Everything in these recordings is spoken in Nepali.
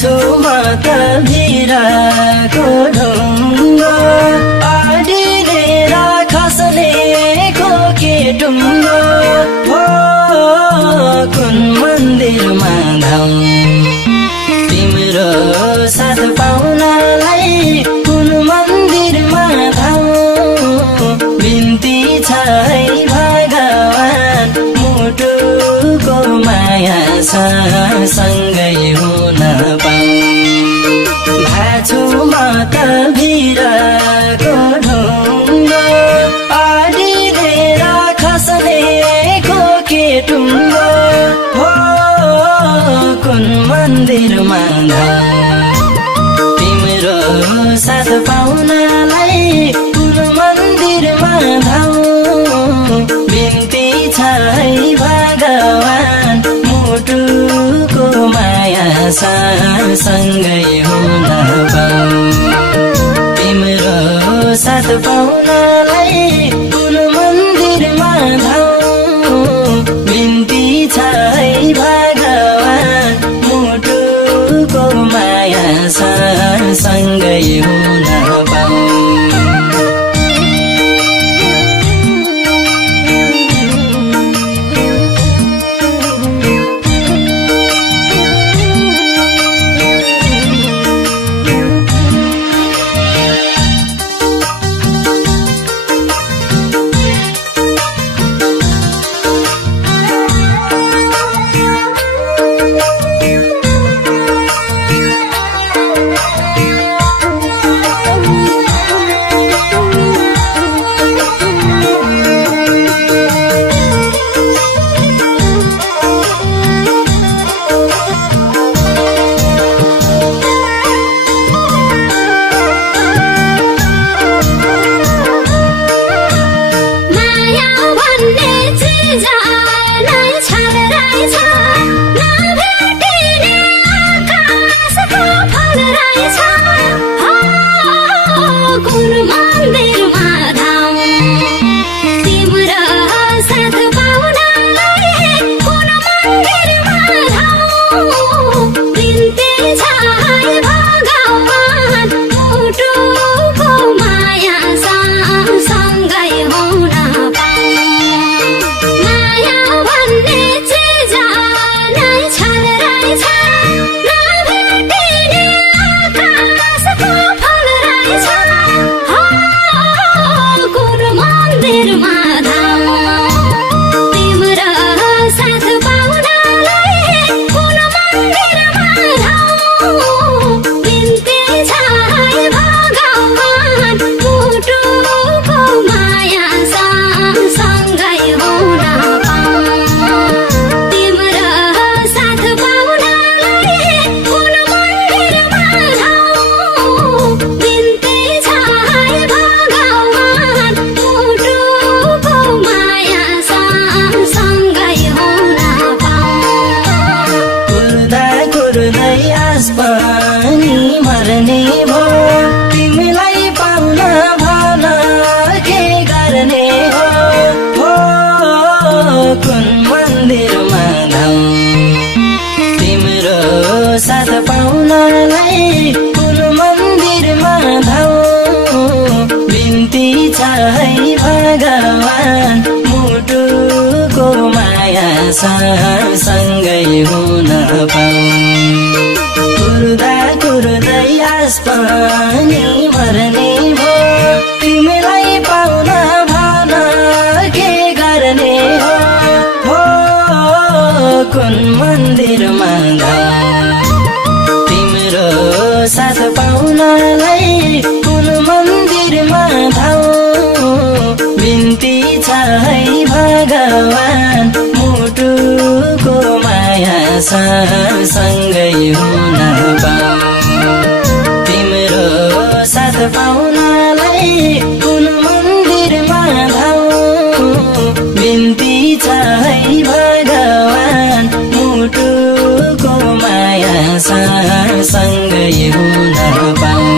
छु म त भिरको ढुङ्गो अडिलेर खस्नेको के टुङ्गो हो कुन मन्दिरमा धाउँ तिम्रो साथ पाउनलाई कुन मन्दिरमा धाउँ बिन्ती छ है भगवान मुटुको माया सँगै हुन पाऊँ भाछु म त भिरको ढुङ्गो अडिलेर खस्नेको के टुङ्गो हो कुन मन्दिरमा तिम्रो साथ पाउनलाई कुन मन्दिरमा धाउँ बिन्ती छ है भगवान मुटुको माया सँगै हुन पाऊँ तिम्रो साथ पाउनलाई कुन मन्दिरमा धाउँ बिन्ती छ है भगवान मुटुको माया सँगै हुन पाऊँ सँगै हुन पाऊँ कुर्दै आस पनि मर्ने भो तिमीलाई पाउन भन के गर्ने हो कुन मन्दिरमा तिम्रो साथ पाउनलाई कुन मन्दिरमा धाउँ बिन्ती छ है भगवान मुटुको माया सँगै हुन पाऊँ तिम्रो साथ पाउनलाई कुन मन्दिरमा धाउँ बिन्ती छ है भगवान मुटुको माया सँगै हुन पाऊँ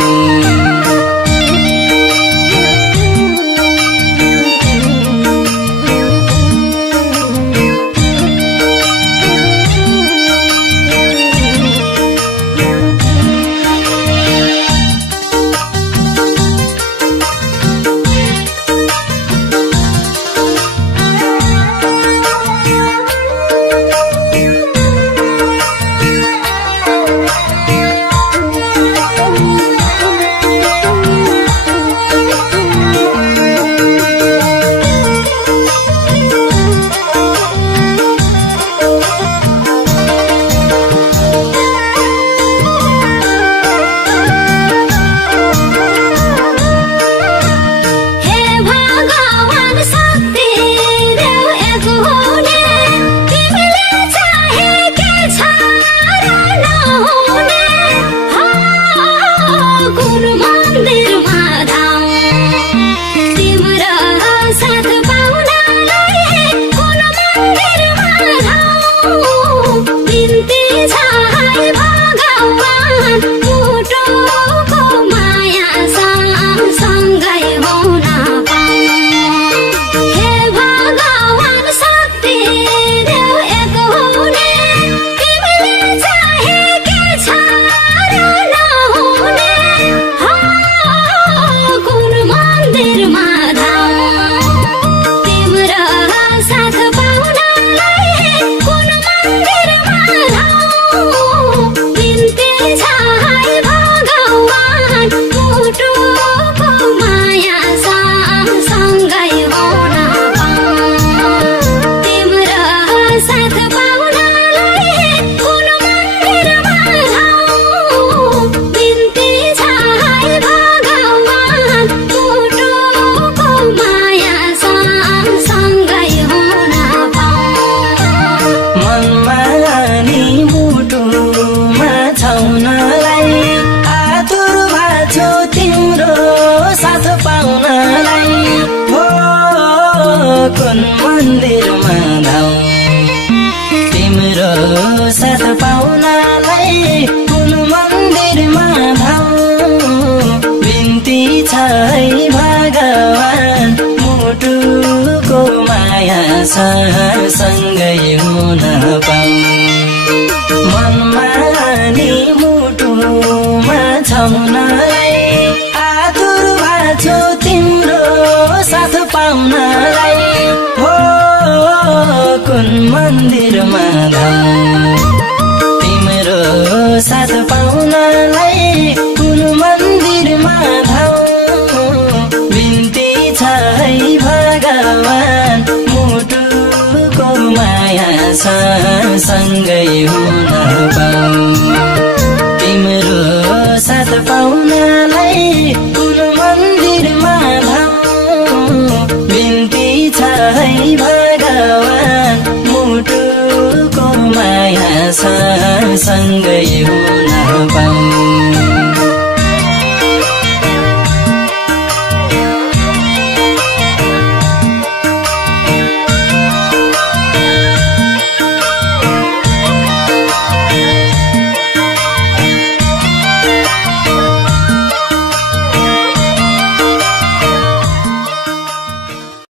साथ पाउनलाई कुन मन्दिरमा भाउ बिन्ती छ है भगवान मुटुको माया सँगै हुन पाऊ मनमा नि मुटुमा छाउनलाई आतुर भाछु तिम्रो साथ पाउनलाई हो कुन मन्दिरमा तिम्रो साथ पाउनलाई कुन मन्दिरमा बिन्ती छ है भगवान मुटुको माया सँगै हुन पाऊ तिम्रो साथ पाउनलाई कुन मन्दिरमा बिन्ती छ है भगवान मुटुको माया सँगै हुन पाऊ